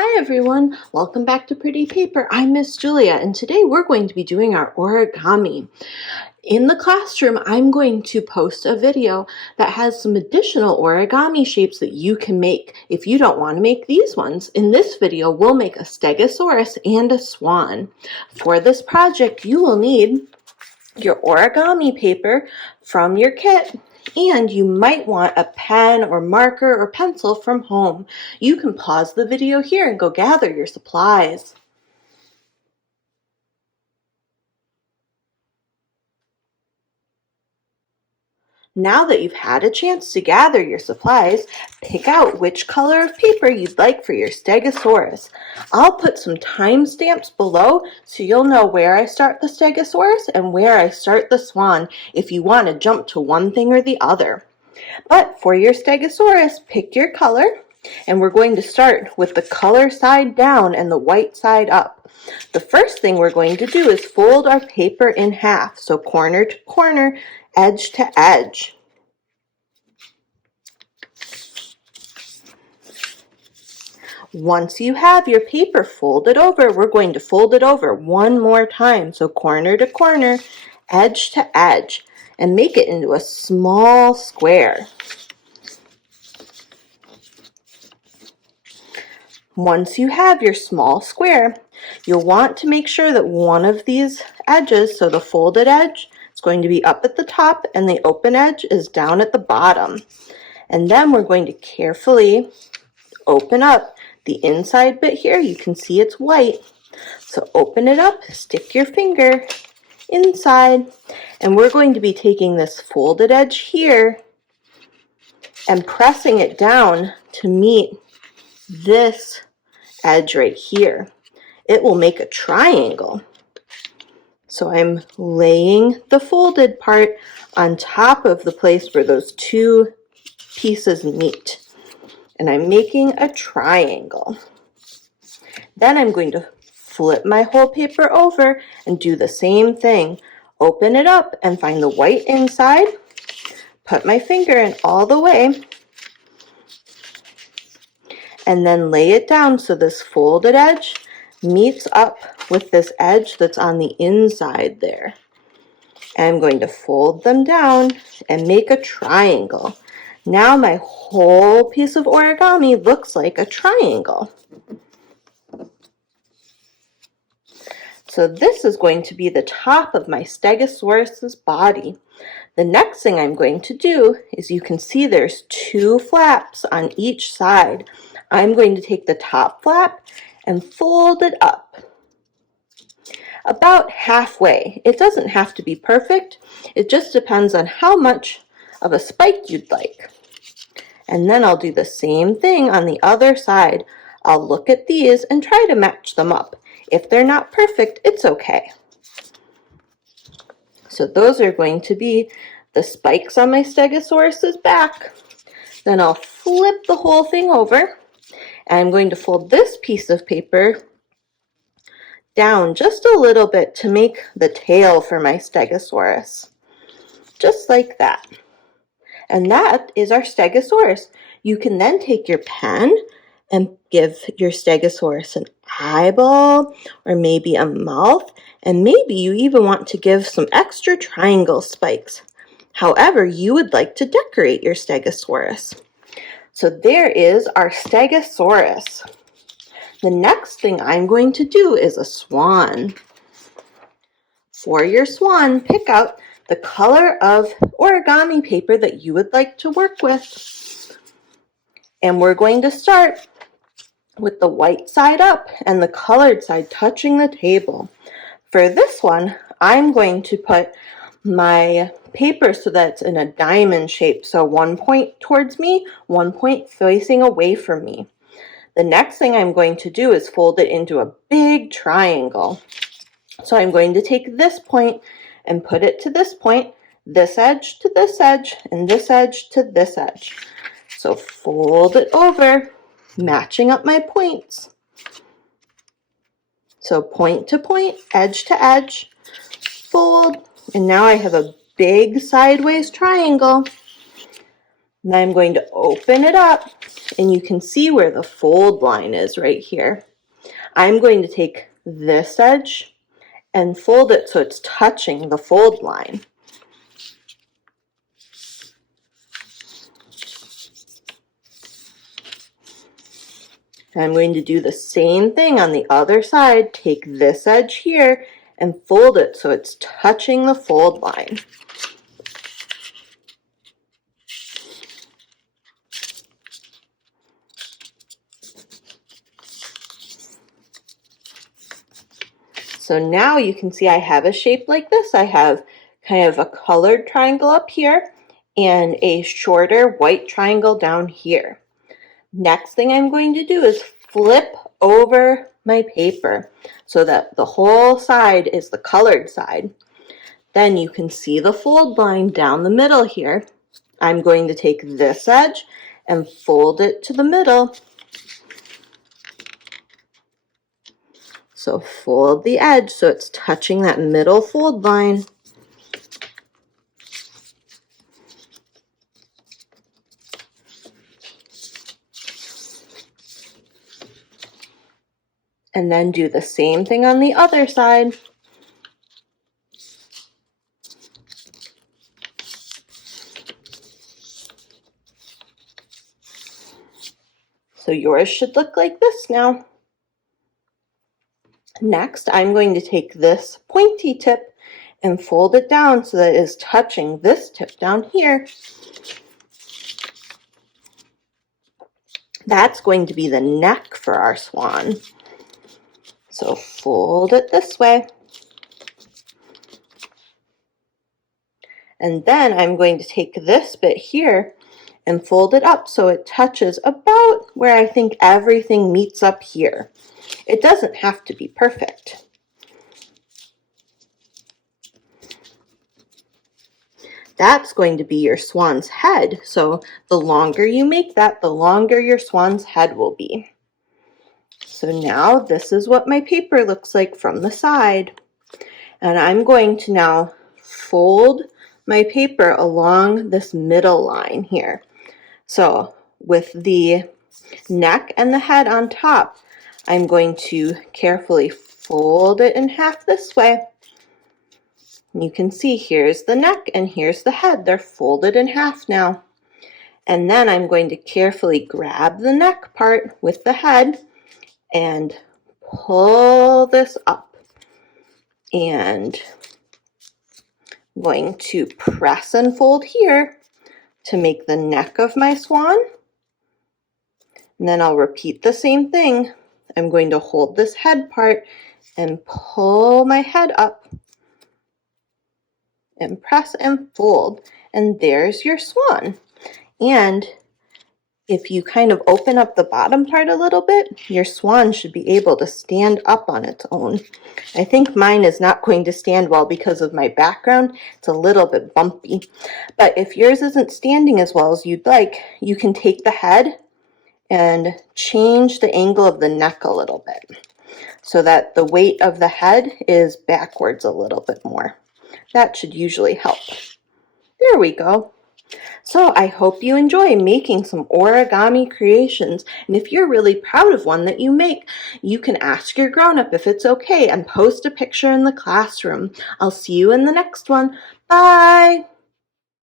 Hi everyone, welcome back to Pretty Paper. I'm Miss Julia and today we're going to be doing our origami. In the classroom, I'm going to post a video that has some additional origami shapes that you can make if you don't want to make these ones. In this video, we'll make a Stegosaurus and a Swan. For this project, you will need your origami paper from your kit, and you might want a pen or marker or pencil from home. You can pause the video here and go gather your supplies. Now that you've had a chance to gather your supplies, pick out which color of paper you'd like for your Stegosaurus. I'll put some timestamps below so you'll know where I start the Stegosaurus and where I start the Swan if you want to jump to one thing or the other. But for your Stegosaurus, pick your color, and we're going to start with the color side down and the white side up. The first thing we're going to do is fold our paper in half, so corner to corner, edge to edge. Once you have your paper folded over, we're going to fold it over one more time, so corner to corner, edge to edge, and make it into a small square. Once you have your small square, you'll want to make sure that one of these edges, so the folded edge, is going to be up at the top and the open edge is down at the bottom. And then we're going to carefully open up the inside bit here. You can see it's white. So open it up, stick your finger inside, and we're going to be taking this folded edge here and pressing it down to meet this edge right here. It will make a triangle. So I'm laying the folded part on top of the place where those two pieces meet, and I'm making a triangle. Then I'm going to flip my whole paper over and do the same thing. Open it up and find the white inside, put my finger in all the way, and then lay it down so this folded edge meets up with this edge that's on the inside there. I'm going to fold them down and make a triangle. Now my whole piece of origami looks like a triangle. So this is going to be the top of my Stegosaurus's body. The next thing I'm going to do is, you can see there's two flaps on each side. I'm going to take the top flap and fold it up about halfway. It doesn't have to be perfect. It just depends on how much of a spike you'd like. And then I'll do the same thing on the other side. I'll look at these and try to match them up. If they're not perfect, it's okay. So those are going to be the spikes on my Stegosaurus's back. Then I'll flip the whole thing over. And I'm going to fold this piece of paper down just a little bit to make the tail for my Stegosaurus. Just like that. And that is our Stegosaurus. You can then take your pen and give your Stegosaurus an eyeball or maybe a mouth, and maybe you even want to give some extra triangle spikes. However you would like to decorate your Stegosaurus. So there is our Stegosaurus. The next thing I'm going to do is a swan. For your swan, pick out the color of origami paper that you would like to work with. And we're going to start with the white side up and the colored side touching the table. For this one, I'm going to put my paper so that it's in a diamond shape. So one point towards me, one point facing away from me. The next thing I'm going to do is fold it into a big triangle. So I'm going to take this point and put it to this point, this edge to this edge, and this edge to this edge. So fold it over, matching up my points. So point to point, edge to edge, fold, and now I have a big sideways triangle. And I'm going to open it up and you can see where the fold line is right here. I'm going to take this edge and fold it so it's touching the fold line. I'm going to do the same thing on the other side. Take this edge here and fold it so it's touching the fold line. So now you can see I have a shape like this. I have kind of a colored triangle up here and a shorter white triangle down here. Next thing I'm going to do is flip over my paper so that the whole side is the colored side. Then you can see the fold line down the middle here. I'm going to take this edge and fold it to the middle. So fold the edge so it's touching that middle fold line. And then do the same thing on the other side. So yours should look like this now. Next, I'm going to take this pointy tip and fold it down so that it is touching this tip down here. That's going to be the neck for our swan. So fold it this way. And then I'm going to take this bit here and fold it up so it touches about where I think everything meets up here. It doesn't have to be perfect. That's going to be your swan's head. So the longer you make that, the longer your swan's head will be. So now this is what my paper looks like from the side. And I'm going to now fold my paper along this middle line here. So with the neck and the head on top, I'm going to carefully fold it in half this way. You can see here's the neck and here's the head. They're folded in half now. And then I'm going to carefully grab the neck part with the head and pull this up. And I'm going to press and fold here to make the neck of my swan. And then I'll repeat the same thing. I'm going to hold this head part and pull my head up and press and fold, and there's your swan. And if you kind of open up the bottom part a little bit, your swan should be able to stand up on its own. I think mine is not going to stand well because of my background. It's a little bit bumpy. But if yours isn't standing as well as you'd like, you can take the head and change the angle of the neck a little bit so that the weight of the head is backwards a little bit more. That should usually help. There we go. So I hope you enjoy making some origami creations. And if you're really proud of one that you make, you can ask your grown-up if it's okay and post a picture in the classroom. I'll see you in the next one. Bye!